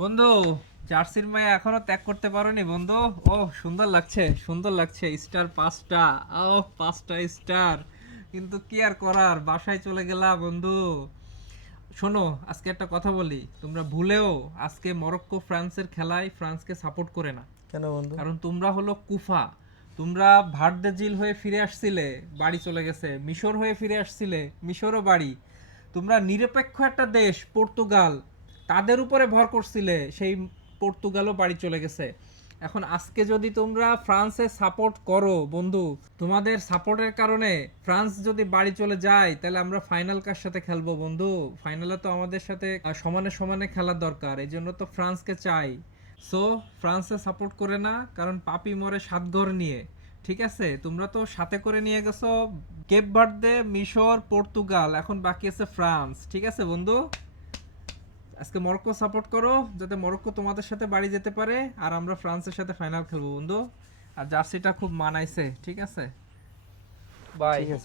বন্ধু, জার্সির মায়া এখনো ত্যাগ করতে পারোনি বন্ধু। ও সুন্দর লাগছে, সুন্দর লাগছে। স্টার পাঁচটা, ও পাঁচটা স্টার। কিন্তু কি আর করার, বাসায় চলে গেলাম বন্ধু। শোনো, আজকে একটা কথা বলি, তোমরা ভুলেও আজকে মরক্কো ফ্রান্সের খেলায় ফ্রান্সকে সাপোর্ট করে না। কেন বন্ধু? কারণ তোমরা হলো কুফা। তোমরা ভার্দেজিল হয়ে ফিরে আসছিলে, বাড়ি চলে গেছে। মিশর হয়ে ফিরে আসছিলে, মিশরও বাড়ি। তোমরা নিরপেক্ষ একটা দেশ পর্তুগাল, তাদের উপরে ভর করছিলে, সেই পর্তুগালও বাড়ি চলে গেছে। এখন আজকে যদি তোমরা ফ্রান্সে সাপোর্ট করো বন্ধু, তোমাদের সাপোর্টের কারণে ফ্রান্স যদি বাড়ি চলে যায়, তাহলে আমরা ফাইনাল কার সাথে খেলবো বন্ধু? ফাইনালে তো আমাদের সাথে সমানে সমানে খেলার দরকার, এই জন্য তো ফ্রান্সকে চাই। সো ফ্রান্সে সাপোর্ট করে না, কারণ পাপি মরে সাত ঘর নিয়ে। ঠিক আছে, তোমরা তো সাথে করে নিয়ে গেছো কেপ ভার্দে, মিশর, পর্তুগাল, এখন বাকি আছে ফ্রান্স। ঠিক আছে বন্ধু, আজকে মরক্কো সাপোর্ট করো, যাতে মরক্কো তোমাদের সাথে বাড়ি যেতে পারে, আর আমরা ফ্রান্সের সাথে ফাইনাল খেলবো বন্ধু। আর জার্সিটা খুব মানাইছে। ঠিক আছে, বাই। ঠিক আছে।